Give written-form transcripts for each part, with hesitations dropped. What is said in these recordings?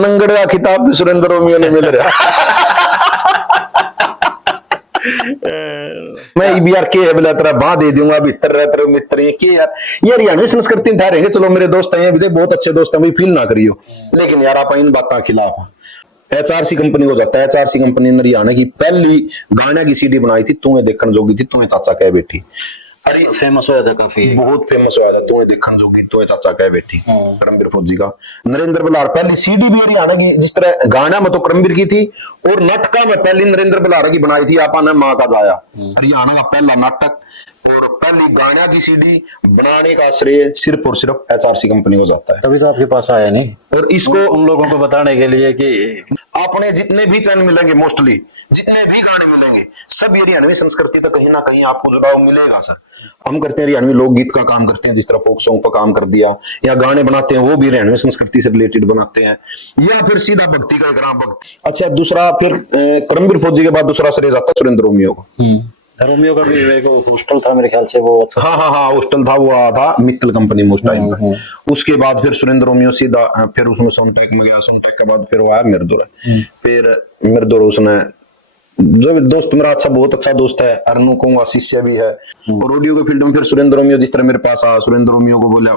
नंगड़ का खिताब भी सुरेंद्र रोमियो ने मिल रहा। मैं भी यार के है बोला तेरा बाँ दे दूंगा भीतर रह तेरे मित्र ये के यार हमें संस्कृति ठहरेंगे। चलो मेरे दोस्त हैं भी बहुत अच्छे दोस्त हैं, फील ना करियो, लेकिन यार आप इन बातों के खिलाफ। एचआरसी कंपनी हो जाता है, एचआरसी कंपनी ने हरियाणा की पहली गाना की सीडी बनाई थी, तुम्हें देखने जोगी थी, तुम्हें चाचा कह बैठी। अरे फेमस होया था काफी, बहुत फेमस होया था, तुम्हें देखने जोगी तुम्हें चाचा कह बैठी, करमबीर फौजी का। नरेंद्र बलार पहली सीडी भी हरियाणा की, जिस तरह गाना में तो करमबीर की थी और नाटका में पहली नरेंद्र बलार की बनाई थी आपा ने माँ का जाया, हरियाणा का पहला नाटक और पहली गाना की सीडी बनाने का श्रेय सिर्फ और सिर्फ एचआरसी कंपनी हो जाता है। तभी तो आपके पास आया नहीं, और इसको उन लोगों को बताने के लिए कि आपने जितने भी चैनल मिलेंगे, मोस्टली जितने भी गाने मिलेंगे, सब हरियाणवी संस्कृति तो कहीं ना कहीं आपको जुड़ाव मिलेगा सर। हम करते हैं हरियाणवी लोकगीत का काम करते हैं, जिस तरह फोक सॉन्ग पर काम कर दिया, या गाने बनाते हैं वो भी हरियाणवी संस्कृति से रिलेटेड बनाते हैं, या फिर सीधा भक्ति का एक राम भक्ति। अच्छा, दूसरा फिर करमबीर फौजी के बाद दूसरा श्रेय जाता है सुरेंद्र रोमियो को। रोमियो का भी एक हॉस्टल था मेरे ख्याल से, वो अच्छा। हाँ हॉस्टल था, वो आया था मित्तल कंपनी में उस टाइम पे। उसके बाद फिर सुरेंद्र रोमियो सीधा फिर उसमें सोनटेक में गया, सोनटेक के बाद फिर वो आया मिर्दुर। फिर मिर्दुर उसने जो दोस्त मेरा अच्छा, बहुत अच्छा दोस्त है, अरनू कहूंगा, शिष्य भी है। और ऑडियो के फील्ड में फिर सुरेंद्र रोमियो जिस तरह मेरे पास आया, सुरेंद्र रोमियो को बोला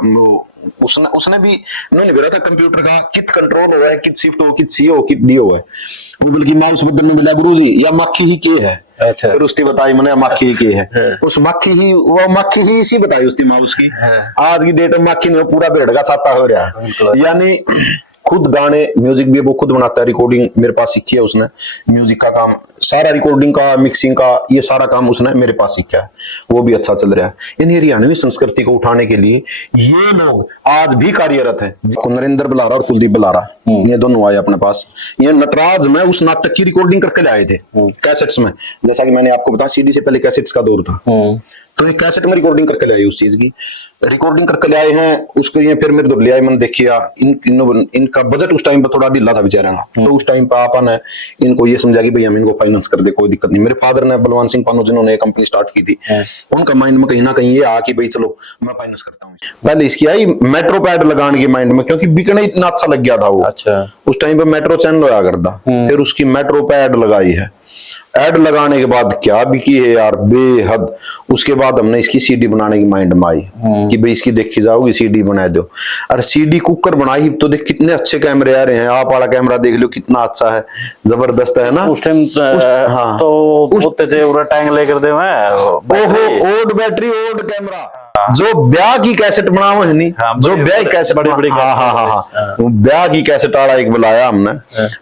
उसने भी उन्होंने बोला था कंप्यूटर का कित कंट्रोल हुआ है, कित शिफ्ट हो, कित सी हो, कित डी हो है, वो बल्कि माउस बटन में बोला गुरुजी या मक्खी ही के है। अच्छा। फिर उसकी बताई मैंने मक्खी ही के है, उस मक्खी ही वो मक्खी ही इसी बताई उसकी माउस की। आज की डेट में मक्खी ने पूरा भेड़ का छाता हो रहा है। यानी खुद गाने म्यूजिक भी वो खुद बनाता है, रिकॉर्डिंग मेरे पास सीखी है उसने, म्यूजिक का काम सारा, रिकॉर्डिंग का, मिक्सिंग का, ये सारा काम उसने मेरे पास सीखा है, वो भी अच्छा चल रहा है। यानी हरियाणवी संस्कृति को उठाने के लिए ये लोग आज भी कार्यरत है। नरेंद्र बलारा और कुलदीप बलारा ये दोनों आए अपने पास। ये नटराज में उस नाटक की रिकॉर्डिंग करके लाए थे कैसेट्स में, जैसा कि मैंने आपको बताया सीडी से पहले कैसेट्स का दौर था, तो ये कैसेट में रिकॉर्डिंग करके लाए, उस चीज की रिकॉर्डिंग करके लाए हैं। उसको ये फिर मेरे दुर्लिया मन देखिया, इनका बजट उस टाइम पर थोड़ा ढीला था बेचारा का, तो उस टाइम पर आपा ने इनको ये समझा कि भाई हम इनको फाइनेंस कर दे, कोई दिक्कत नहीं। मेरे फादर ने बलवान सिंह पानो जिन्होंने कंपनी स्टार्ट की थी, उनका माइंड में कहीं ना कहीं ये आ कि भाई चलो मैं फाइनेंस करता हूँ। पहले इसकी आई मेट्रो पैड लगाने के माइंड में, क्योंकि बिकने इतना अच्छा लग गया था वो। अच्छा। उस टाइम पे मेट्रो चैनल होया करता, फिर उसकी मेट्रो पैड लगाई है। एड लगाने के बाद क्या बिकी है यार, बेहद। उसके बाद हमने इसकी सीडी बनाने की माइंड में आई कि भाई इसकी देखी जाओगी, सीडी बना दो। अरे सीडी कुकर बनाई तो देख कितने अच्छे कैमरे आ रहे हैं, आप वाला कैमरा देख लो कितना अच्छा है, जबरदस्त है ना। उस टाइम हाँ तो होते थे पूरा टैंक लेकर दे मैं ओल्ड बैटरी, ओल्ड कैमरा, जो ब्याह की कैसेट बनाओ है नहीं, जो ब्याह की कैसेट, हाँ ब्याह की कैसेट आड़ा एक बुलाया हमने,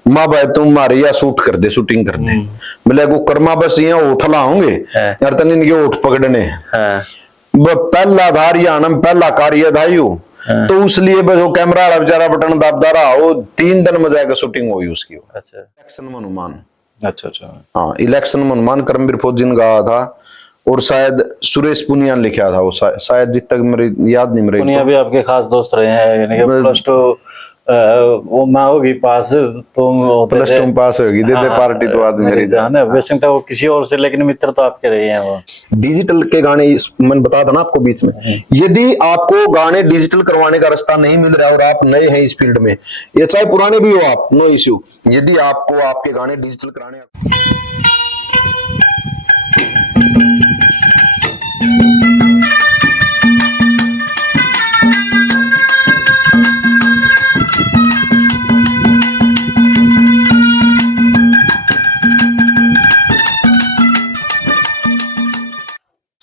माँ भाई तुम मारे या शूट कर दे, शूटिंग कर दे। बोले को कर्मा बस ये ओठ लाओगे यार, तन इनके ओठ पकड़ने पहला धारिया पहला कार्य था यू, तो उसलिए बस वो कैमरा वाला बेचारा बटन दाबदा रहा, वो 3 दिन में जाकर शूटिंग हुई उसकी। अच्छा। इलेक्शन में हनुमान, अच्छा हाँ इलेक्शन में हनुमान करमबीर फौजी ने गाया था, और शायद सुरेश पुनिया ने लिखा था वो, शायद जित तक मेरे याद नहीं, मेरे पुनिया भी आपके खास दोस्त रहे हैं, यानी कि प्लस टू वो मैं होगी पास, तुम प्लस टू पास होगी, दे पार्टी तो आज मेरी जान है। वैसे तो वो किसी और से, लेकिन मित्र तो आपके रहे हैं। वो डिजिटल के गाने मैंने बताया था ना आपको बीच में, यदि आपको गाने डिजिटल करवाने का रास्ता नहीं मिल रहा और आप नए हैं इस फील्ड में, ये चाहे पुराने भी हो आप, नो इश्यू, यदि आपको आपके गाने डिजिटल कराने।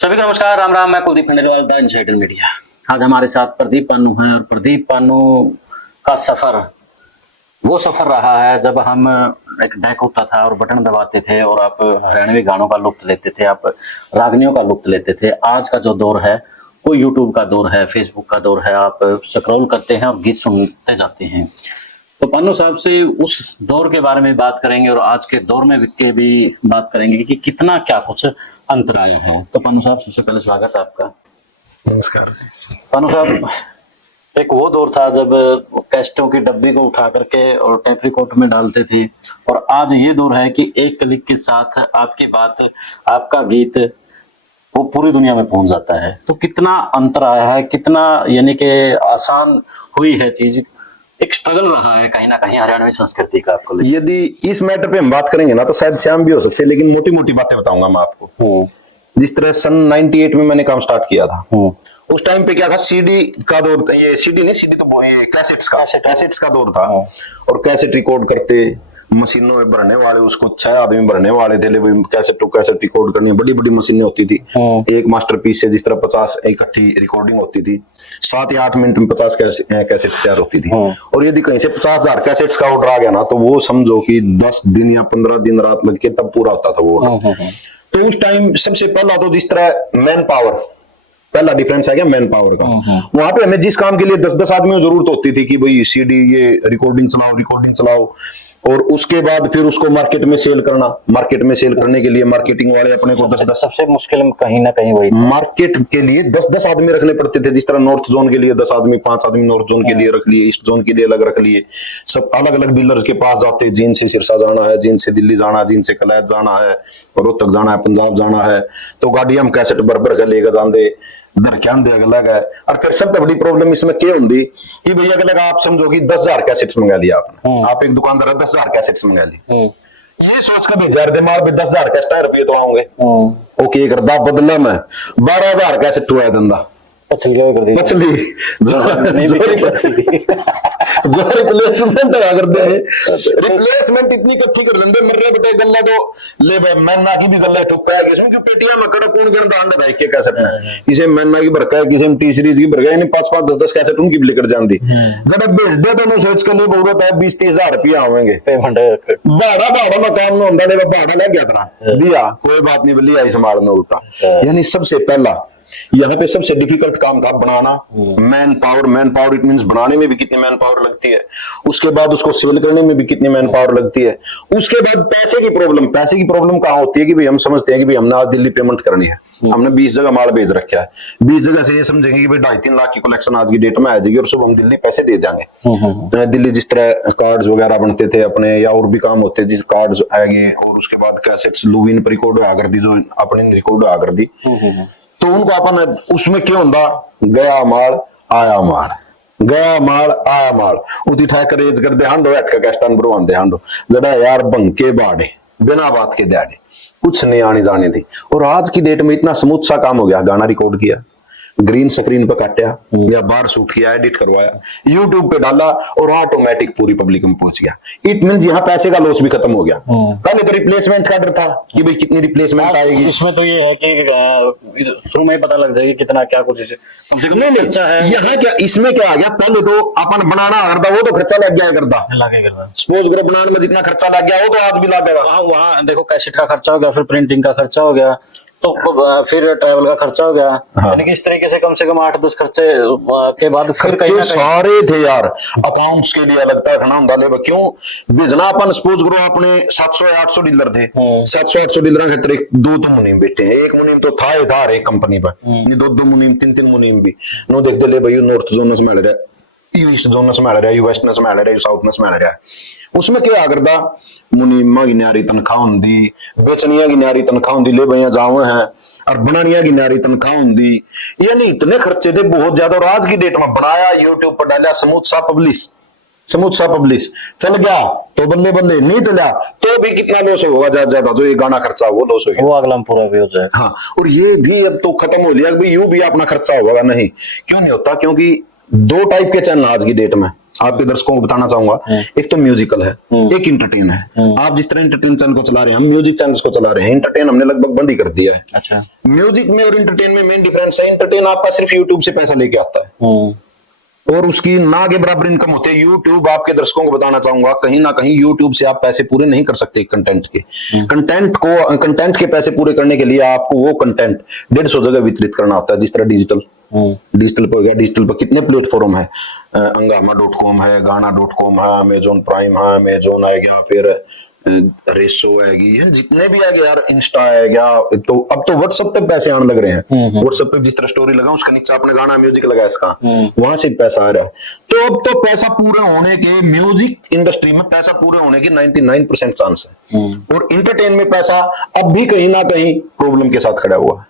सभी को नमस्कार, राम राम। मैं Kuldeep Khandelwal, the insider media. आज हमारे साथ प्रदीप पानू हैं, और प्रदीप पानू का सफर वो सफर रहा है जब हम एक डेक होता था और बटन दबाते थे और आप हरियाणवी गानों का लुत्फ लेते थे, आप रागनियों का लुत्फ लेते थे। आज का जो दौर है वो यूट्यूब का दौर है, फेसबुक का दौर है, आप स्क्रॉल करते हैं और गीत सुनते जाते हैं। तो पानू साहब से उस दौर के बारे में बात करेंगे और आज के दौर में के भी बात करेंगे कि कितना क्या कुछ अंतर आया है। तो पानू साहब सबसे पहले स्वागत है आपका। नमस्कार। पानू साहब, एक वो दौर था जब कैसेटों की डब्बी को उठा करके और टेप रिकॉर्ड में डालते थे, और आज ये दौर है कि एक क्लिक के साथ आपकी बात, आपका गीत वो पूरी दुनिया में पहुंच जाता है। तो कितना अंतर आया है, कितना यानी कि आसान हुई है चीज, एक स्ट्रगल रहा है कहीं ना कहीं हरियाणवी संस्कृति का आपको लेकर। यदि इस मैटर पे हम बात करेंगे ना तो शायद श्याम भी हो सकते हैं, लेकिन मोटी मोटी बातें बताऊंगा मैं आपको। जिस तरह सन 98 में मैंने काम स्टार्ट किया था, उस टाइम पे क्या था, सीडी का दौर था। ये सीडी नहीं, सीडी तो ये कैसेट्स का दौर था। और कैसेट रिकॉर्ड करते, मशीनों में भरने वाले, उसको 6 आदमी भरने वाले थे। ले भाई कैसेट टू कैसेट रिकॉर्ड करनी, बड़ी बड़ी मशीनें होती थी। एक मास्टरपीस से जिस तरह 50 इकट्ठी रिकॉर्डिंग होती थी, 7 या 8 मिनट में 50 कैसेट तैयार होती थी। और यदि कहीं से 50,000 कैसेट्स का ऑर्डर आ गया ना, तो वो समझो कि 10 दिन या 15 दिन रात लग के तब पूरा होता था वो ऑर्डर। तो उस टाइम सबसे पहला तो जिस तरह मैन पावर, पहला डिफरेंस आ गया मैन पावर का। वहां पे हमें जिस काम के लिए 10-10 आदमियों की जरूरत होती थी कि भाई सीडी ये रिकॉर्डिंग चलाओ, और उसके बाद फिर उसको मार्केट में सेल करना। मार्केट में सेल करने के लिए मार्केटिंग वाले अपने को 10-10, सबसे मुश्किल कहीं ना कहीं वही मार्केट के लिए 10-10 आदमी रखने पड़ते थे। जिस तरह नॉर्थ जोन के लिए 10 आदमी, 5 आदमी नॉर्थ जोन के लिए रख लिए, ईस्ट जोन के लिए अलग रख लिए। सब अलग अलग डीलर्स के पास जाते, जिन से सिरसा जाना है, जिन से दिल्ली जाना है, जिन से कलैत जाना है, रोहतक जाना है, पंजाब जाना है, तो गाड़ी हम कैसेट भर के लेकर जाते, दरख्यान दे अलग है। और फिर सबसे बड़ी प्रॉब्लम इसमें क्या होती कि भैया अगर आप समझो कि 10,000 कैसेट्स मंगा लिया आपने, आप एक दुकानदार है, 10,000 कैसेट्स मंगा ली, ये सोच कर भेजा दिमाग में 10,000 कैसेट रुपये तो आऊंगे। ओके करदा बदला में 12,000 कैसेट हुआ धंधा पछली जो रिप्लेसमेंट करते हैं, रिप्लेसमेंट इतनी इकट्ठी कर देंगे मर्रे बेटे गल्ला तो ले भाई मैना की भी गल्ला ठुक्का है, किसी की पेटियां में कड़ा कौन गिनता अंडा था एक कैसेट में, किसी मैना की भरका है, किसी टी सीरीज की भरका है, 5-5 10-10 कैसेट उनकी भी लेकर जाती। जब भेज दे तो सोच कर ले बहुत है 20-30 हजार रुपया आवेंगे भाड़ा मकान में होता है, भाड़ा लग गया था दिया, कोई बात नहीं लिया ही संभालना उल्टा। यानी सबसे पहला यहाँ पे सबसे डिफिकल्ट काम था बनाना, मैन पावर इट मींस बनाने में भी कितनी मैन पावर लगती है, उसके बाद उसको सेल करने में भी कितनी मैन पावर लगती है, उसके बाद पैसे की प्रॉब्लम कहाँ होती है कि भाई हम समझते हैं कि भाई हमने आज दिल्ली पेमेंट करनी है, हमने 20 जगह माल भेज रखा है, 20 जगह से ये समझेंगे कि भाई 2.5-3 लाख की कलेक्शन आज की डेट में आ जाएगी और सुबह हम दिल्ली पैसे दे देंगे। दिल्ली जिस तरह कार्ड्स वगैरह बनते थे अपने, या और भी काम होते जिस कार्ड्स आएंगे, और उसके बाद कैसेट्स लूविन पर रिकॉर्ड हुआ कर दी, जो अपने रिकॉर्ड हुआ कर दी, तो उनको अपन उसमें क्यों होता गया माल आया माल उती ठहकर एज कर दे हांडो हट का कैस्टन बरवांदे हांडो जड़ा यार बंके बाड़े बिना बात के दाड़े कुछ नहीं आनी जाने थी। और आज की डेट में इतना स्मूथ सा काम हो गया, गाना रिकॉर्ड किया, ग्रीन स्क्रीन पे काटा या बाहर शूट किया, एडिट करवाया, यूट्यूब पे डाला और ऑटोमेटिक पूरी पब्लिक में पहुंच गया। इट मींस यहाँ पैसे का लॉस भी खत्म हो गया। पहले तो रिप्लेसमेंट का डर था कि भाई कितनी रिप्लेसमेंट आएगी, इसमें तो ये है कि शुरू में ही पता लग जाएगी कितना क्या कुछ नहीं अच्छा है। यहाँ क्या इसमें क्या आ गया, पहले तो अपन बनाना करता वो तो खर्चा लग गया करता, सपोज करो बनाने में जितना खर्चा लग गया वो तो आज भी लगेगा। वहाँ देखो कैसेट का खर्चा हो गया, फिर प्रिंटिंग का खर्चा हो गया, तो फिर ट्रैवल का खर्चा हो गया, यानी कि इस तरीके से कम से कम 8-10 खर्चे के बाद फिर कहीं सारे थे यार। अकाउंट्स के लिए अलग रखना होता है, क्यों भेजना अपन सपोज करो अपने 700 या 800 डीलर थे, 700-800 डीलर के 2 मुनीम बैठे हैं, एक मुनीम तो था एक कंपनी पर, 2 मुनीम 3 मुनीम भी नो देखते ले भाई नॉर्थ जोन में मिल रहा है, ईस्ट जोन में मिल रहा है, वेस्ट में मिल रहा है, साउथ में मिल रहा है। उसमें क्या करता मुनीमा की न्यारी तनख्वाह होंगी, बेचनिया की न्यारी तनख्वाह होंगी, ले भैया जावे हैं, और बनानिया की न्यारी तनख्वाह होंगी, यानी इतने खर्चे थे बहुत ज्यादा। और आज की डेट में बनाया, यूट्यूब पर डाला, स्मूथ सा पब्लिश चल गया तो बल्ले नहीं चला तो भी कितना लॉस होगा, ज्यादा जो ये गाना खर्चा वो लॉस हो गया, वो अगला पूरा भी हो जाएगा। हाँ, और ये भी अब तो खत्म हो लिया भाई, यूं भी अपना खर्चा होगा नहीं, क्यों नहीं होता, क्योंकि 2 टाइप के चैनल आज की डेट में आपके दर्शकों को बताना चाहूंगा, एक तो म्यूजिकल है, एक इंटरटेन है। आप जिस तरह इंटरटेन चैनल को चला रहे हैं, हम म्यूजिक चैनल्स को चला रहे हैं, इंटरटेन हमने लगभग बंद ही कर दिया है। अच्छा, म्यूजिक में और इंटरटेन में मेन डिफरेंस है, इंटरटेन आपका सिर्फ यूट्यूब से पैसा लेके आता है और उसकी ना के बराबर इनकम होती है। यूट्यूब आपके दर्शकों को बताना चाहूंगा, कहीं ना कहीं यूट्यूब से आप पैसे पूरे नहीं कर सकते कंटेंट के। कंटेंट के पैसे पूरे करने के लिए आपको वो कंटेंट 150 जगह वितरित करना होता है। जिस तरह डिजिटल पर हो गया, डिजिटल पर कितने प्लेटफॉर्म है, अंगामा.com है, गाना.com है, अमेजोन प्राइम है, अमेजोन आ गया, फिर रेसो आएगी, जितने भी आ गए यार, इंस्टा आ गया, तो अब तो व्हाट्सएप पे पैसे आने लग रहे हैं। व्हाट्सएप पे जिस तरह स्टोरी लगाऊं उसका नीचे आपने गाना म्यूजिक लगाया इसका, वहां से पैसा आ रहा है। तो अब तो पैसा पूरे होने के, म्यूजिक इंडस्ट्री में पैसा पूरे होने के 99% चांस है, और इंटरटेन में पैसा अब भी कहीं ना कहीं प्रॉब्लम के साथ खड़ा हुआ है।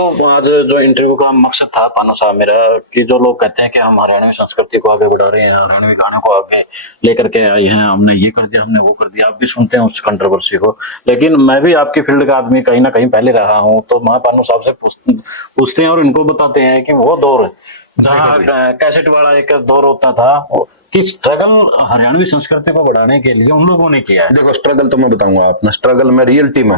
तो आज जो इंटरव्यू का मकसद था पानो साहब मेरा, कि जो लोग कहते हैं कि हम हरियाणवी संस्कृति को आगे बढ़ा रहे हैं, हरियाणवी गाने को आगे लेकर के आए हैं, हमने ये कर दिया, हमने वो कर दिया, आप भी सुनते हैं उस कंट्रोवर्सी को। लेकिन मैं भी आपकी फील्ड का आदमी कहीं ना कहीं पहले रहा हूँ, तो मैं पानो साहब से पूछते हैं और इनको बताते हैं कि वो दौर जहाँ कैसेट वाला एक दौर होता था कि स्ट्रगल हरियाणवी संस्कृति को बढ़ाने के लिए उन लोगों ने किया है। देखो स्ट्रगल तो मैं बताऊंगा, अपना स्ट्रगल में रियलिटी में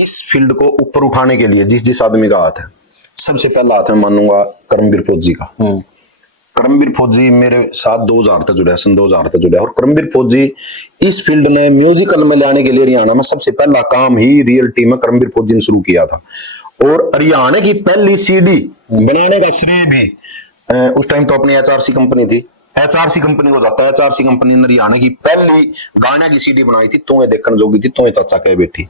इस फील्ड को ऊपर उठाने के लिए जिस आदमी का हाथ है, सबसे पहला हाथ मैं मानूंगा करमवीर फौजी का। करमवीर फौजी मेरे साथ 2000 तक जुड़ा है, सन 2000 तक जुड़ा है। और करमवीर फौजी इस फील्ड में म्यूजिकल में लाने के लिए हरियाणा में सबसे पहला काम ही रियलिटी में करमवीर फौजी ने शुरू किया था। और हरियाणा की पहली सीडी बनाने का श्रेय भी उस टाइम तो अपनी एचआरसी कंपनी थी, एचआरसी कंपनी को जाता है। एचआरसी कंपनी ने हरियाणा की पहली गाना की सीडी बनाई थी, तुम्हें देखने जोगी थी, तुम्हें चाचा कह बैठी।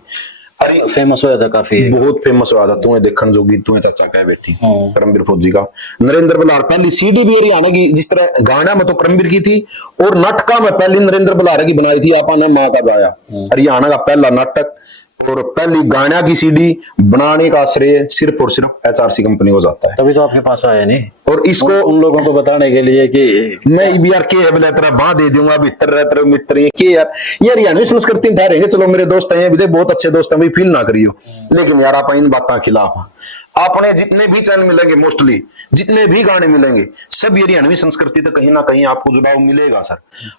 अरे फेमस हुआ था, काफी बहुत फेमस हुआ था, तुम्हें देखने जोगी, तुम्हें चाचा कह बैठी, करमवीर फौजी का। नरेंद्र बलार पहली सीडी भी हरियाणा की, जिस तरह गाना में तो करमवीर की थी, और नाटका में पहली नरेंद्र बलार की बनाई थी, आपा ने माँ का जाया, हरियाणा का पहला नाटक और पहली गाना की सीडी बनाने का श्रेय सिर्फ और सिर्फ एचआरसी कंपनी को जाता है। तभी तो आपके पास आया नहीं, और इसको उन लोगों को बताने के लिए कि मैं भी यार के है बोले तेरा बाह दे दूंगा भीतर रहते मित्र, ये के यार हरियाणवी संस्कृति में ठहरेंगे। चलो मेरे दोस्त हैं भी, बहुत अच्छे दोस्त हैं, फील ना करियो, लेकिन यार आप इन बातों के खिलाफ आपने जितने भी चैनल मिलेंगे, मोस्टली जितने भी गाने मिलेंगे, सब हरियाणवी संस्कृति तो कहीं ना कहीं आपको जुड़ाव मिलेगा। सर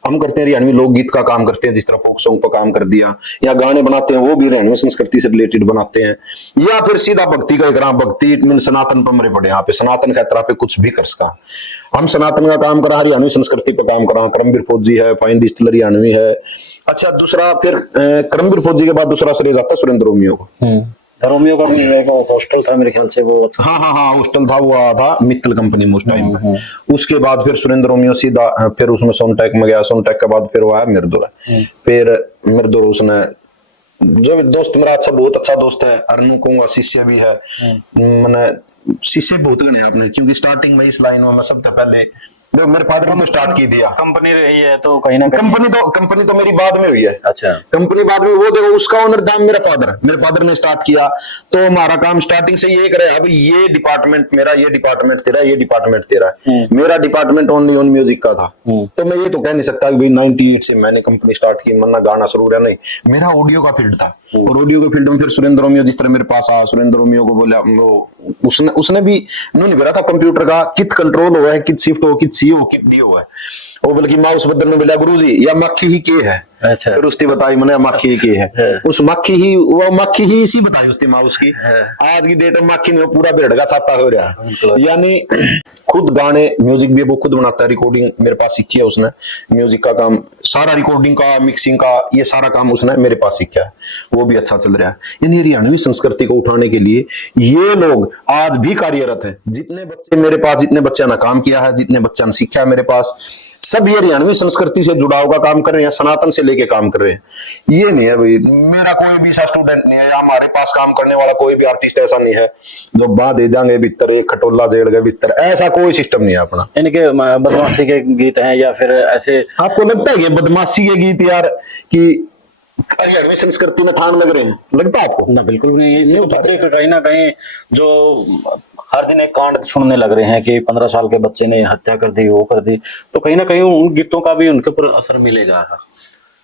हम करते हैं हरियाणवी लोकगीत का काम करते हैं, जिस तरह फोक सॉन्ग पर काम कर दिया, या गाने बनाते हैं वो भी हरियाणवी संस्कृति से रिलेटेड बनाते हैं, या फिर सीधा भक्ति का एक भक्ति सनातन पर मरे पड़े, यहाँ पे सनातन क्षेत्र पे कुछ भी कर सका। हम सनातन का काम करा, हरियाणवी संस्कृति पे काम करा। करमवीर फौजी है, फाइन डिजिटल हरियाणवी है। अच्छा दूसरा फिर करमवीर फौजी के बाद दूसरा श्रेय जाता है सुरेंद्र रोमियो को। रोमियो का हॉस्टल था मेरे ख्याल से वो, अच्छा हाँ हॉस्टल था, वो आया था मित्तल कंपनी में उस टाइम पे। उसके बाद फिर सुरेंद्र रोमियो सीधा फिर उसमें सोनटेक में गया, सोनटेक के बाद फिर वो आया मिर्दुर। फिर मिर्दुर उसने जो दोस्त मेरा अच्छा, बहुत अच्छा दोस्त है, अरनू कहूंगा, शिष्य भी है, मैंने शिष्य बहुत गणे आपने, क्योंकि स्टार्टिंग में इस लाइन में मैं सबसे पहले देखो मेरे फादर ने तो स्टार्ट की दिया। कंपनी रही है तो कहीं ना कंपनी तो मेरी बाद में हुई है। अच्छा कंपनी बाद में, वो देखो उसका ओनर था मेरे फादर ने स्टार्ट किया। तो हमारा काम स्टार्टिंग से ये करे, अभी ये डिपार्टमेंट मेरा, ये डिपार्टमेंट तेरा, ये डिपार्टमेंट तेरा। मेरा डिपार्टमेंट ओनली ऑन म्यूजिक का था। तो मैं ये तो कह नहीं सकता कि 98 से मैंने कंपनी स्टार्ट की, मन्ना गाना शुरू रहा, नहीं, मेरा ऑडियो का फील्ड था। और ऑडियो के फील्ड में फिर सुरेंद्र रोमियो जिस तरह मेरे पास आया, सुरेंद्र रोमियो को बोला, उसने भी नहीं बोला था कंप्यूटर का कित कंट्रोल हुआ है, कित शिफ्ट हो, कित सी हो, कित डी हुआ है। वो बल्कि माउस बदलने मिला, गुरुजी या मक्खी ही के है। अच्छा। फिर उसने बताई मैंने मक्खी के है, उस मक्खी ही इसी बताई उसने माउस की। आज की डेट में मक्खी ने पूरा बेड़ का छाता हो रहा है। यानी खुद गाने म्यूजिक भी वो खुद बनाता है, रिकॉर्डिंग मेरे पास सीखी है उसने, म्यूजिक का काम सारा, रिकॉर्डिंग का, मिक्सिंग का, ये सारा काम उसने मेरे पास सीखा है, वो भी अच्छा चल रहा है। यानी हरियाणवी संस्कृति को उठाने के लिए ये लोग आज भी कार्यरत है। जितने बच्चे मेरे पास, जितने बच्चा ने काम किया है, जितने बच्चा ने सीखा है मेरे पास, सब ये हरियाणवी संस्कृति से जुड़ाव का काम कर रहे हैं, सनातन से लेके काम कर रहे हैं। ये नहीं है भाई मेरा कोई भी स्टूडेंट नहीं है, हमारे पास काम करने वाला कोई भी आर्टिस्ट ऐसा नहीं है जो बाह दे देंगे भीतर, एक खटोला जेड़ गए भीतर, ऐसा कोई सिस्टम नहीं है अपना। इनके बदमाशी के गीत हैं या फिर ऐसे, आपको लगता है कि बदमाशी के गीत यार कि हरियाणवी संस्कृति में थान लग रहे हैं, लगता है आपको? ना बिल्कुल नहीं। इससे तो बच्चे कहीं ना कहीं जो हर दिन एक कांड सुनने लग रहे हैं कि 15 साल के बच्चे ने हत्या कर दी, वो कर दी, तो कहीं ना कहीं उन गीतों का भी उनके ऊपर असर मिलेगा।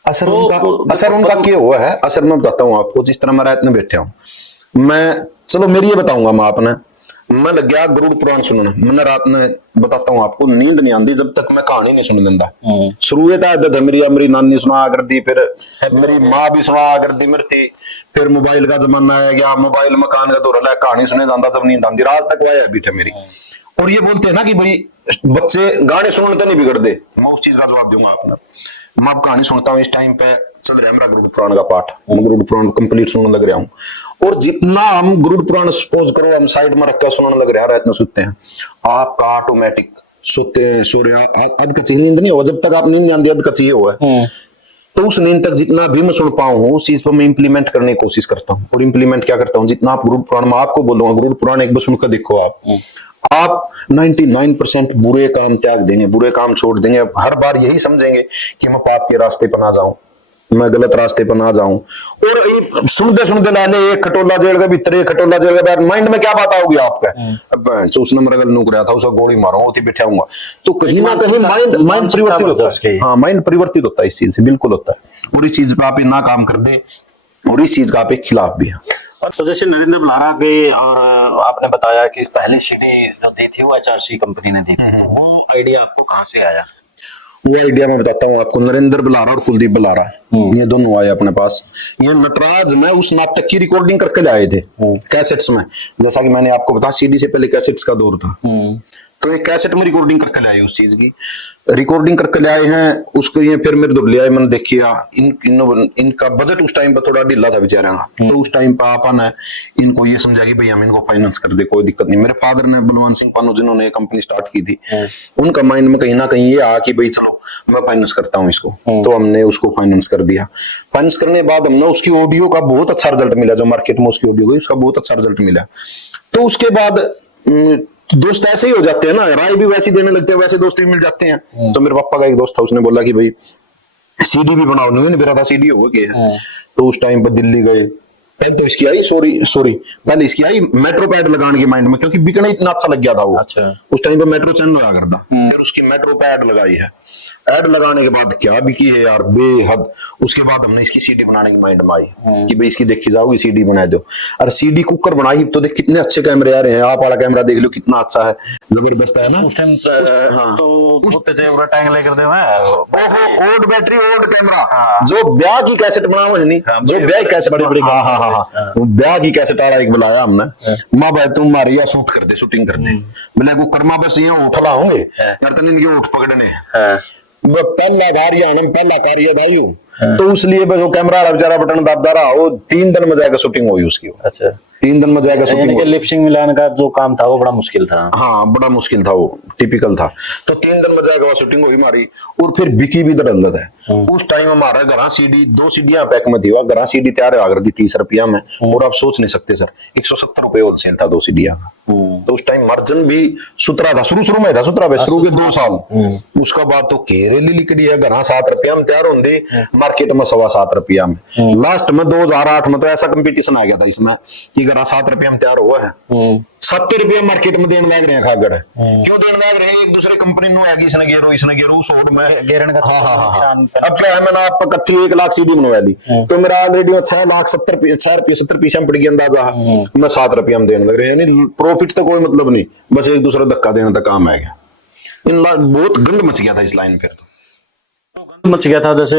असर उनका क्या हुआ है, असर मैं बताता हूँ आपको। जिस तरह मैं रात में बैठा हूँ, मैं चलो मेरी ये बताऊंगा मैं आपने, मैं लग गया गरुड़ पुराण सुनना। मैंने रात में बताता हूँ आपको, नींद नहीं आती जब तक मैं कहानी नहीं सुन लेंदा। शुरू था मेरी नानी सुना कर दी, फिर मेरी माँ भी सुना कर दी मेरे थी, फिर मोबाइल का जमाना आ गया, मोबाइल मकान का दौरा, कहानी सुने जाता, जब नींद आती रात तक वह हैबिट है मेरी। और ये बोलते हैं ना कि भाई बच्चे गाने सुनते नहीं बिगड़ते, मैं उस चीज का जवाब दूंगा आपने। मैं अब कहानी सुनता हूँ, इस टाइम पे चल रहा है मेरा गरुड़ पुराण का पाठ, मैं गरुड़ पुराण कंप्लीट सुनने लग रहा हूँ। और जितना हम गरुड़ पुराण सपोज करो हम साइड में रखकर सुनने लग रहे हैं, रात में सोते हैं, आपका ऑटोमेटिक सो रहे अध कच्ची नींद नहीं हो, जब तक आप नींद नहीं आती अध कच्ची हुआ है। तो उस नींद तक जितना भी मैं सुन पाऊँ उस चीज पर मैं इंप्लीमेंट करने की कोशिश करता हूँ। और इंप्लीमेंट क्या करता हूँ, जितना आप गरुड़ पुराण में, आपको बोलूंगा गरुड़ पुराण एक बार सुनकर देखो आप 99% बुरे काम त्याग देंगे, बुरे काम छोड़ देंगे, हर बार यही समझेंगे कि मैं पाप के रास्ते पर ना जाऊं। मैं गलत रास्ते पर ना जाऊं। और ये सुनते सुनते लाने एक खटोला जेल के भीतर, एक खटोला जेल के बाहर, माइंड में क्या बात आओगी आपका? अब उसने मरगल नूक रहा था, उसे गोली मारूंगा, उठी बिठाऊंगा। तो कहीं ना कहीं माइंड परिवर्तित होता है। हाँ, माइंड परिवर्तित होता है इस चीज से, बिल्कुल होता है। और इस चीज पे आप ना काम कर दे, और इस चीज का आप खिलाफ भी है। और तो जैसे नरेंद्र बुलारा के, और आपने बताया कि पहले सीडी जो दी थी वो एचआरसी कंपनी ने दी थी, तो वो आइडिया आपको कहाँ से आया? वो आइडिया मैं बताता हूँ आपको। नरेंद्र बुलारा और कुलदीप बुलारा, ये दोनों आए अपने पास। ये नटराज में उस नाटक की रिकॉर्डिंग करके लाए थे कैसेट्स में। जैसा कि मैंने आपको बताया, सीडी से पहले कैसेट्स का दौर था, तो ये कैसेट में रिकॉर्डिंग करके लाए, उस चीज की रिकॉर्डिंग करके ले आए हैं। उसको ये फिर मेरे दो ले आए, मैंने देखिया इनका बजट उस टाइम पर थोड़ा ढीला था बेचारा का। तो उस टाइम पर आपा ने इनको ये समझा कि भाई हम इनको फाइनेंस कर दे, कोई दिक्कत नहीं। मेरे फादर ने, बलवंत सिंह पन्नू, जिन्होंने ये कंपनी स्टार्ट की थी, उनका माइंड में कहीं ना कहीं ये आ कि भाई चलो मैं फाइनेंस करता हूँ इसको। तो हमने उसको फाइनेंस कर दिया। फाइनेंस करने के बाद हमने उसकी ऑडियो का बहुत अच्छा रिजल्ट मिला, जो मार्केट में उसकी ऑडियो गई उसका बहुत अच्छा रिजल्ट मिला। तो उसके बाद दोस्त ऐसे ही हो जाते हैं ना, राय भी वैसी देने लगते हैं, वैसे दोस्त भी मिल जाते हैं। तो मेरे पापा का एक दोस्त था, उसने बोला कि भाई सीडी भी बनाओ। नहीं मेरा था सीडी होगा क्या? तो उस टाइम पर दिल्ली गए। पहले तो इसकी आई सॉरी पहले इसकी आई मेट्रो पैड लगाने के माइंड में, क्योंकि बिकना इतना अच्छा लग गया था वो। अच्छा। उस टाइम पे मेट्रो चैनल हुआ करता, फिर उसकी मेट्रो पैड लगाई है। ऐड लगाने के बाद क्या बिकी है यार, बेहद। उसके बाद हमने इसकी सीडी बनाने की माइंड में आई कि भाई इसकी देखी जाओगी, सीडी बना दो। अरे सीडी कुकर बनाई तो देख कितने अच्छे कैमरे आ रहे हैं। आप वाला कैमरा देख लो कितना अच्छा है, जबरदस्त है ना। उस टाइम तो टैंग लेकर दे ओल्ड बैटरी ओल्ड कैमरा, जो ब्याह की कैसेट बनाओ है नहीं, जो ब्याह की कैसेट बड़ी ब्याह की कैसेट आ रहा एक बुलाया हमने, माँ भाई तुम मारी या शूट कर दे, शूटिंग कर दे। बोले को कर्मा बस ये उठला होंगे नर्तन इनके उठ पकड़ने पहला धारियाणम पहला कार्य दायु। तो इसलिए जो कैमरा वाला बेचारा बटन दाबदा रहा, वो 3 दिन में जाकर शूटिंग हुई उसकी। अच्छा, 3 दिन में जाकर शूटिंग। लिपसिंग मिलाने का जो काम था वो बड़ा मुश्किल था। हाँ बड़ा मुश्किल था, वो टिपिकल था। तो 3 दिन में जाकर शूटिंग हुई हमारी, और फिर बिकी भी दरअसत है। उस टाइम हमारा घर सीडी 2 सीडियां पैक में थी, घर सीडी तैयार आ गई 30 रुपया में। और आप सोच नहीं सकते सर, 170 रुपये होलसेल था 2 सीडियां का। तो उस टाइम मार्जिन भी सुतरा था, शुरू में था सुतरा पे, शुरू के 2 साल। उसका बाद तो केरेली लिकड़ी है, घर 7 रुपया में तैयार होंगे, मार्केट में 7.25 रुपया में। लास्ट में 2008 में तो ऐसा कंपटीशन आ गया था इसमें कि घर 7 रुपया में तैयार हुआ है, 70 रुपया मार्केट में देने लग रहे हैं खागड़। क्यों देने लग रहे हैं? एक दूसरे कंपनी नो है कि इसने गेरो सोड में गेरन का। अब क्या है, मैंने आप कच्ची 1 लाख सीडी बनवा ली, तो मेरा ऑलरेडी 6 पैसे में पड़ गया अंदाजा। मैं 7 रुपया में देने लग रहे हैं, प्रॉफिट तो कोई मतलब नहीं, बस एक दूसरे धक्का देने तक काम आ गया। बहुत गंद मच गया था इस लाइन पे। मच गया था। जैसे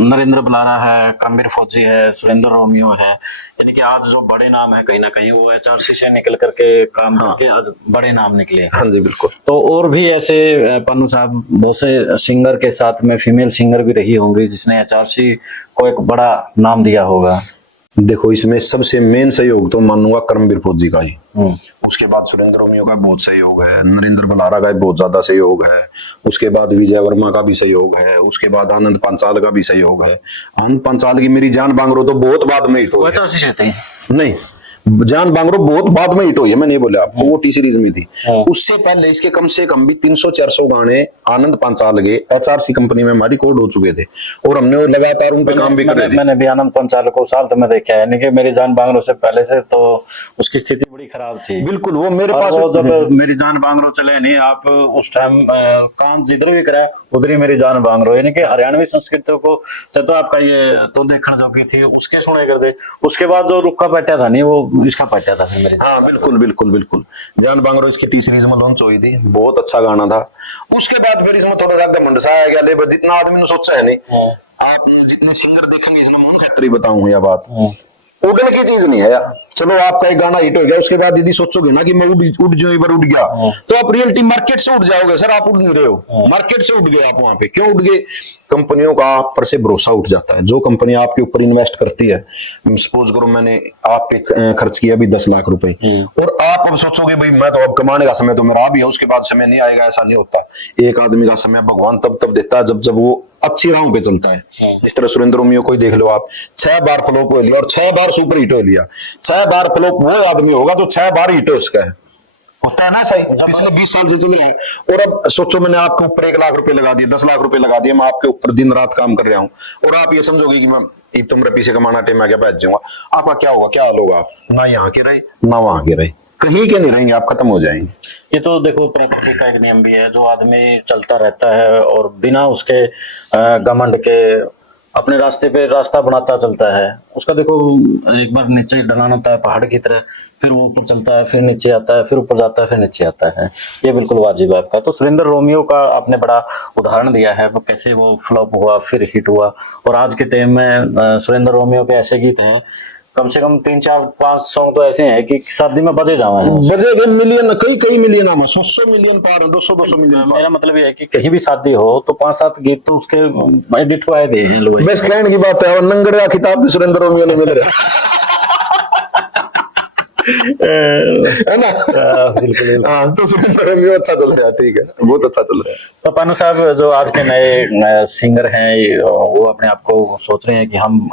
नरेंद्र बुलारा है, कामिर फौजी है, सुरेंद्र रोमियो है, यानी कि आज जो बड़े नाम है कहीं ना कहीं वो एचआरसी से निकल करके काम करके आज बड़े नाम निकले। हाँ जी बिल्कुल। तो और भी ऐसे पन्नू साहब बहुत से सिंगर के साथ में फीमेल सिंगर भी रही होंगी जिसने एचआरसी को एक बड़ा नाम दिया होगा। देखो इसमें सबसे मेन सहयोग तो मानूंगा कर्मवीर फौजी का ही। उसके बाद सुरेंद्र रोमियो का बहुत सहयोग है, नरेंद्र बुलारा का बहुत ज्यादा सहयोग है, उसके बाद विजय वर्मा का भी सहयोग है, उसके बाद आनंद पंचाल का भी सहयोग है। आनंद पंचाल की मेरी जान बांगरो तो बहुत बाद में हिट हुई है। नहीं, जान बांगरो बहुत बाद में हिट हुई है, मैं नहीं बोला आपको, वो टी सीरीज में थी। उससे पहले इसके कम से कम भी 300-400 गाने आनंद पंचाल के एचआरसी कंपनी में हमारी रिकॉर्ड हो चुके थे, और हमने लगातार उन पे काम भी कर रहे थे। मैंने भी आनंद पंचाल को साल तो मैं देखा है, यानी कि मेरी जान बांगरो से पहले से तो उसकी स्थिति बड़ी खराब थी। बिल्कुल, वो मेरे पास जब मेरी जान बांगरो चले नहीं, आप उस टाइम काम जिधर भी कराए उधर ही मेरी जान बांगरो, यानी कि हरियाणवी संस्कृति को तो आपका ये तो देखने जोगी थी, उसके सुने कर दे। उसके बाद जो रुक्का पट्या था नहीं, वो इसका पट्या था फिर मेरे। हाँ बिल्कुल जान बांगरो इसके टी सीरीज में लॉन्च हुई थी, बहुत अच्छा गाना था। उसके बाद फिर इसमें थोड़ा सा घमंड सा आ गया, लेकिन जितना आदमी ने सोचा है नहीं, आप जितने सिंगर देखेंगे इसमें मोहन खत्री बताऊं यह बात, उड़ने की चीज नहीं है यार। चलो आपका एक गाना हिट हो गया, उसके बाद यदि सोचोगे ना कि मैं उड़ जाऊं, एक बार उड़ गया, तो आप रियलिटी मार्केट से उड़ जाओगे। सर आप उड़ नहीं रहे हो, मार्केट से उड़ गए आप। वहां पे क्यों उड़ गए? कंपनियों का आप पर से भरोसा उठ जाता है। जो कंपनी आपके ऊपर इन्वेस्ट करती है, सपोज करो मैंने आप पे खर्च किया भी 10 लाख रुपए, और आप अब सोचोगे भाई मैं तो अब कमाने का समय तो मेरा आ भी है, उसके बाद समय नहीं आएगा, ऐसा नहीं होता। एक आदमी का समय भगवान तब देता है जब वो अच्छी राहों पे चलता है। इस तरह सुरेंद्र रोमियो को ही देख लो आप, 6 बार फ्लॉप हो लिया और 6 बार सुपर हिट हो लिया। 6 बार फ्लॉप वो आदमी होगा जो 6 बार हिट हो उसका है। होता है ना सही, पिछले 20 साल से चल रहा है। और अब सोचो मैंने आपके ऊपर 1 लाख रुपए लगा दिए, 10 लाख रुपए लगा दिए, मैं आपके ऊपर दिन रात काम कर रहा हूँ, और आप ये समझोगे कि मैं एक तो मेरे पीछे कमाना टाइम आ गया, बैठ जाऊंगा, आपका क्या होगा, क्या हाल होगा? आप ना यहाँ के रहे ना वहां के रहे, कहीं के नहीं रहेंगे, आप खत्म हो जाएंगे। ये तो देखो प्रकृति का एक नियम भी है, जो आदमी चलता रहता है और बिना उसके घमंड के अपने रास्ते पे रास्ता बनाता चलता है, उसका देखो एक बार नीचे ढलान होता है पहाड़ की तरह, फिर वो ऊपर चलता है, फिर नीचे आता है, फिर ऊपर जाता है, फिर नीचे आता है। ये बिल्कुल वाजिब है आपका। तो सुरेंद्र रोमियो का आपने बड़ा उदाहरण दिया है, वो कैसे वो फ्लॉप हुआ फिर हिट हुआ, और आज के टाइम में सुरेंद्र रोमियो के ऐसे गीत हैं, कम से कम 3 4 5 सॉन्ग तो ऐसे हैं कि शादी में बजे जावा है, बजेगा मिलियन, कई मिलियन, 100 मिलियन पार, 200 मिलियन। मेरा मतलब ये है कि कहीं भी शादी हो तो 5-7 गीत तो उसके एडिट हुए गए हैं लोग। बस कहने की बात है, और नंगड़ का खिताब भी सुरेंद्र रोमियो ने मिल रहा है ना। बिल्कुल। हाँ, तो सुरेंद्र रोमियो अच्छा चल रहा है, ठीक है, बहुत अच्छा चल रहा है। तो पानू साहब, जो आज के नए सिंगर हैं, वो अपने आप को सोच रहे हैं कि हम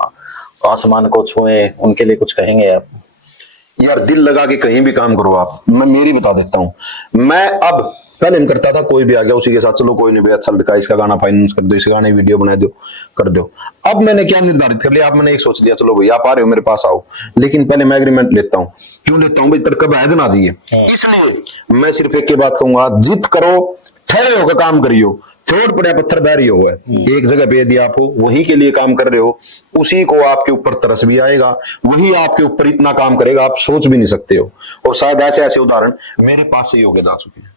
आसमान को छुएं, उनके लिए कुछ कहेंगे आप? यार दिल लगा के कहीं भी काम करो आप, मैं मेरी बता देता हूँ। मैं अब पहले नहीं करता था, कोई भी आ गया उसी के साथ चलो, कोई नहीं भैया अच्छा लड़का, इसका गाना फाइनेंस कर दो, इस गाने की वीडियो बना दो, कर दो। अब मैंने क्या निर्धारित कर लिया, अब मैंने एक सोच लिया, चलो भैया आप आ रहे हो मेरे पास आओ, लेकिन पहले मैं एग्रीमेंट लेता हूँ। क्यों लेता हूँ भाई? तरकब है जना जी, इसलिए मैं सिर्फ एक ही बात कहूंगा, जिद करो, ठहरे होकर काम करियो, चोट पड़ा पत्थर बैरी हो गए, एक जगह पे यदि आप हो, वही के लिए काम कर रहे हो, उसी को आपके ऊपर तरस भी आएगा, वही आपके ऊपर इतना काम करेगा आप सोच भी नहीं सकते हो। और शायद ऐसे ऐसे उदाहरण मेरे पास से ही होके जा चुके हैं।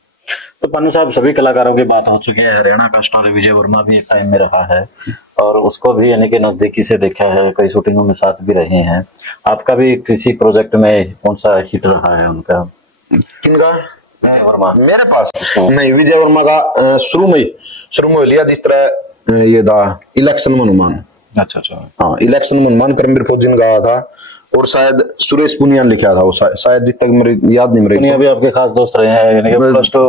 तो पन्नू साहब, सभी कलाकारों की बात हो चुकी है। हरियाणा का स्टार विजय वर्मा भी एक टाइम में रहा है, और उसको भी यानी कि नजदीकी से देखा है, कई शूटिंगों में साथ भी रहे हैं। आपका भी किसी प्रोजेक्ट में कौन सा हिट रहा है उनका? किनका? विजय वर्मा। मेरे पास नहीं, विजय वर्मा का शुरू में लिया, जिस तरह ये था इलेक्शन में हनुमान। अच्छा। हाँ, इलेक्शन में हनुमान करमवीर फौजी ने गाया था, और शायद सुरेश पुनिया ने लिखा था वो, शायद जित तक मेरे याद नहीं, मेरे पुनिया भी आपके खास दोस्त रहे हैं, यानी कि प्लस टू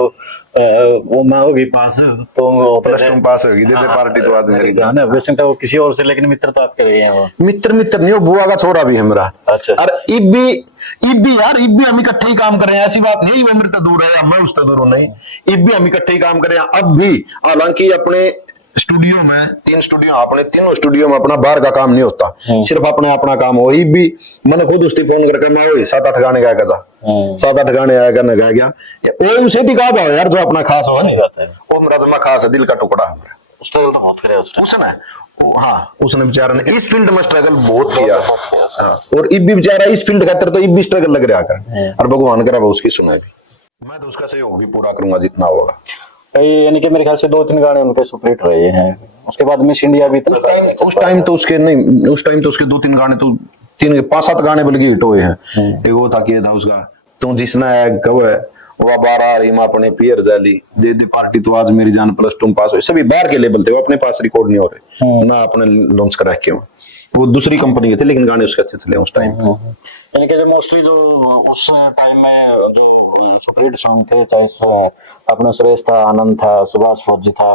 वो मैं होगी पास, तो प्लस 2 पास होगी, दे पार्टी तो आज मेरी जान है। वैसे तो वो किसी और से, लेकिन मित्र तो आपके रहे हैं वो। मित्र नहीं, वो बुआ का छोरा भी है मेरा। अच्छा। और इब भी यार, इब भी हम इकट्ठे ही काम कर रहे हैं, ऐसी बात नहीं, वो मेरे तो दूर है, मैं उससे दूर हूं, नहीं, इब भी हम इकट्ठे ही काम कर रहे हैं अब भी। हालांकि अपने स्टूडियो में 3 स्टूडियो, अपने तीनों स्टूडियो में अपना बाहर का काम नहीं होता, सिर्फ अपना काम हो। इब भी मैंने खुद उससे फोन करके, मैं वही 7-8 गाने गाया था, 7-8 गाने आएगा मैं गा गया, वो उसे दिखा जाओ यार, जो अपना खास हो नहीं जाता है, वो मेरा जमा खास है, दिल का टुकड़ा है मेरा। स्ट्रगल तो बहुत करे उसने। हाँ, उसने बेचारा ने इस फील्ड में स्ट्रगल बहुत किया। हाँ, और इब भी बेचारा इस फील्ड खातर तो इब भी स्ट्रगल लग रहा कर, और भगवान करा वो उसकी सुनाई भी, मैं तो उसका सहयोग भी पूरा करूंगा जितना होगा। यानी कि मेरे ख्याल से 2-3 गाने उनके सुपरहिट रहे हैं। उसके बाद मिस इंडिया भी उस टाइम तो उसके 2-3 गाने तो 5-7 गाने बल्कि हिट हुए हैं। एक वो था, किया था उसका, तू जिसना है कब है वो 12 रही मां अपने पियर जाली, दे दे पार्टी तो आज मेरी जान, प्लस 2 पास हुए, सभी बाहर के लेवल थे, वो अपने पास रिकॉर्ड नहीं हो रहे ना, अपने लॉन्च करा के वो दूसरी कंपनी के थे, लेकिन गाने उसके अच्छे चले उस टाइम। यानी कि मोस्टली जो उस टाइम में जो सुपरहिट सॉन्ग थे, चाहे अपना सुरेश था, आनंद था, सुभाष फौजी था,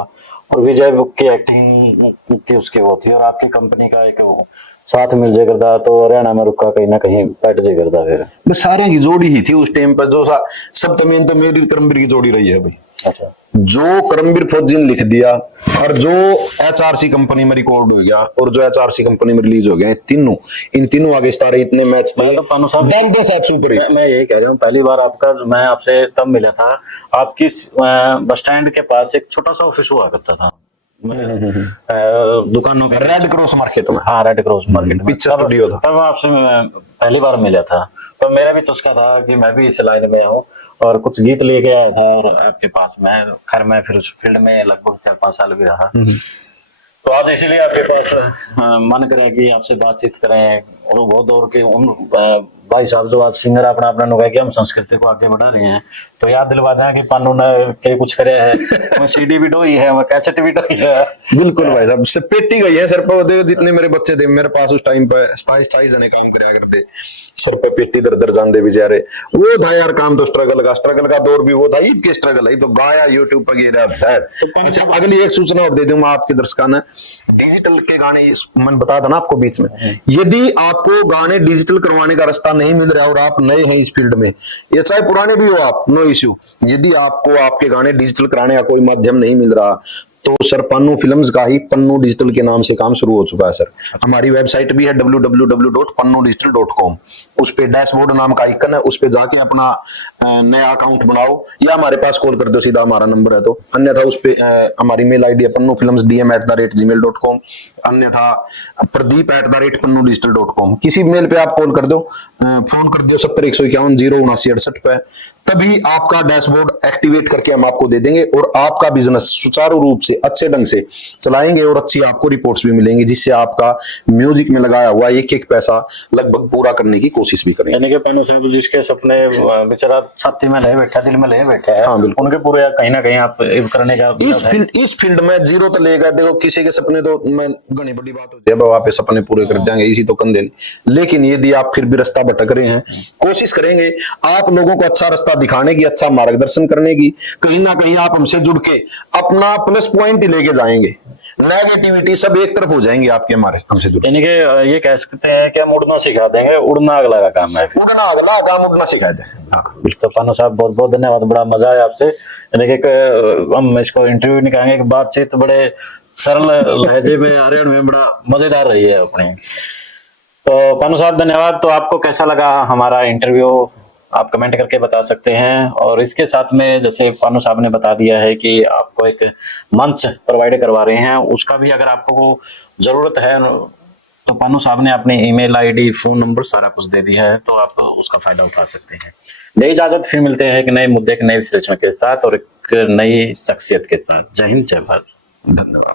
और विजय की एक्टिंग की उसकी वो थी, और आपकी कंपनी का एक साथ मिल जाए करता, तो हरियाणा में रुका कहीं ना कहीं बैठ जाए करता। फिर बस सारे की जोड़ी ही थी उस टाइम पर, जो सब तो मेरी करमवीर की जोड़ी रही है भाई। अच्छा। जो करमवीर फौजी ने लिख दिया, और जो HRC कंपनी में रिकॉर्ड हो गया, और जो HRC कंपनी में रिलीज हो गया, इन तीनों आगे सितारे इतने मैच थे। मैं यही कह रहा हूँ, पहली बार मैं आपसे तब मिला था, आपकी बस स्टैंड के पास एक छोटा सा ऑफिस हुआ करता था, दुकानों का, रेड क्रॉस मार्केट में। हाँ, रेड क्रॉस मार्केट में पीछे स्टूडियो था। तब आपसे पहली बार मिला था, तो मेरा भी चस्का था कि मैं भी इस लाइन में हूँ, और कुछ गीत लेके आया था, और आपके पास मैं फिर उस फील्ड में लगभग 4-5 साल भी रहा। तो आज इसीलिए आपके पास मन करे कि आपसे बातचीत करें, और बहुत दौर के उन भाई साहब जो आज सिंगर अपना नुका कि हम संस्कृति को आगे बढ़ा रहे हैं, तो याद दिलवा दें कि पानू ने के कुछ करे है, CD भी ढोई है, कैसेट भी ढोई है। बिल्कुल भाई साहब, से पेटी गई है सर पे, जितने मेरे बच्चे थे मेरे पास उस टाइम पे 27 जने काम करया करते, सर पे पेटी दर जान दे बेचारे। वो था यार काम तो स्ट्रगल का दौर भी वो था, ईद के स्ट्रगल है तो गाया यूट्यूब पर गिरा है। अच्छा, अगली एक सूचना और दे दूंगा आपके दर्शकों ने, डिजिटल के गाने मैंने बताया था ना आपको बीच में, यदि आपको गाने डिजिटल करवाने का रास्ता नहीं मिल रहा और आप नए हैं इस फील्ड में, ये चाहे पुराने भी हो आप, नो इश्यू। यदि आपको आपके गाने डिजिटल कराने का कोई माध्यम नहीं मिल रहा तो सर पन्नू फिल्म्स का ही पन्नू डिजिटल के नाम से काम शुरू हो चुका है सर। हमारी वेबसाइट भी है www.pannudigital.com। उस पे डैशबोर्ड नाम का आइकन है, उस पे जाके अपना नया अकाउंट बनाओ या हमारे पास कॉल कर दो, सीधा हमारा नंबर है तो। अन्यथा उस पे हमारी मेल आईडी है pannufilmsdm@gmail.com, अन्यथा pradeep@pannudigital.com। किसी मेल पे आप कॉल कर दो, फोन कर दो 70 151 079 68 पे, तभी आपका डैशबोर्ड एक्टिवेट करके हम आपको दे देंगे और आपका बिजनेस सुचारू रूप से अच्छे ढंग से चलाएंगे और अच्छी आपको रिपोर्ट्स भी मिलेंगी, जिससे आपका म्यूजिक में लगाया हुआ एक एक पैसा लगभग पूरा करने की कोशिश भी करेंगे। यानी कि पन्नू साहब जिसके सपने बेचारा छाती में ले बैठा, दिल में ले बैठा है, हाँ, बिल्कुल। उनके पूरे कहीं ना कहीं आप करने का इस फील्ड में जीरो तो लेगा। देखो किसी के सपने तो मैं घनी बड़ी बात होती है, बाबा पे सपने पूरे कर देंगे इसी तो कंधे, लेकिन यदि आप फिर भी रास्ता भटक रहे हैं, कोशिश करेंगे आप लोगों को अच्छा रास्ता दिखाने की, अच्छा मार्गदर्शन करने की। कहीं ना कहीं आप हमसे जुड़ के अपना प्लस पॉइंट ही लेके जाएंगे, नेगेटिविटी सब एक तरफ हो जाएंगी आपके हमारे हमसे जुड़। यानी कि ये कह सकते हैं कि हम उड़ना सिखा देंगे, उड़ना अगला का काम है, उड़ना अगला काम, उड़ना सिखा दे। हाँ, तो पन्नू साहब बहुत बहुत धन्यवाद, बड़ा मजा आया आपसे। यानी कि हम इसको इंटरव्यू नहीं कहेंगे कि बातचीत बड़े सरल लहजे में हरियाणा में बड़ा मजेदार रही है अपनी। तो पन्नू साहब धन्यवाद। तो आपको कैसा लगा हमारा इंटरव्यू आप कमेंट करके बता सकते हैं। और इसके साथ में जैसे पन्नू साहब ने बता दिया है कि आपको एक मंच प्रोवाइड करवा रहे हैं, उसका भी अगर आपको जरूरत है तो पन्नू साहब ने अपनी ईमेल आईडी, फोन नंबर सारा कुछ दे दिया है, तो आप उसका फायदा उठा सकते हैं। दे इजाजत, फिर मिलते हैं एक नए मुद्दे, एक नए विश्लेषण के साथ और एक नई शख्सियत के साथ। जय हिंद, जय भारत, धन्यवाद।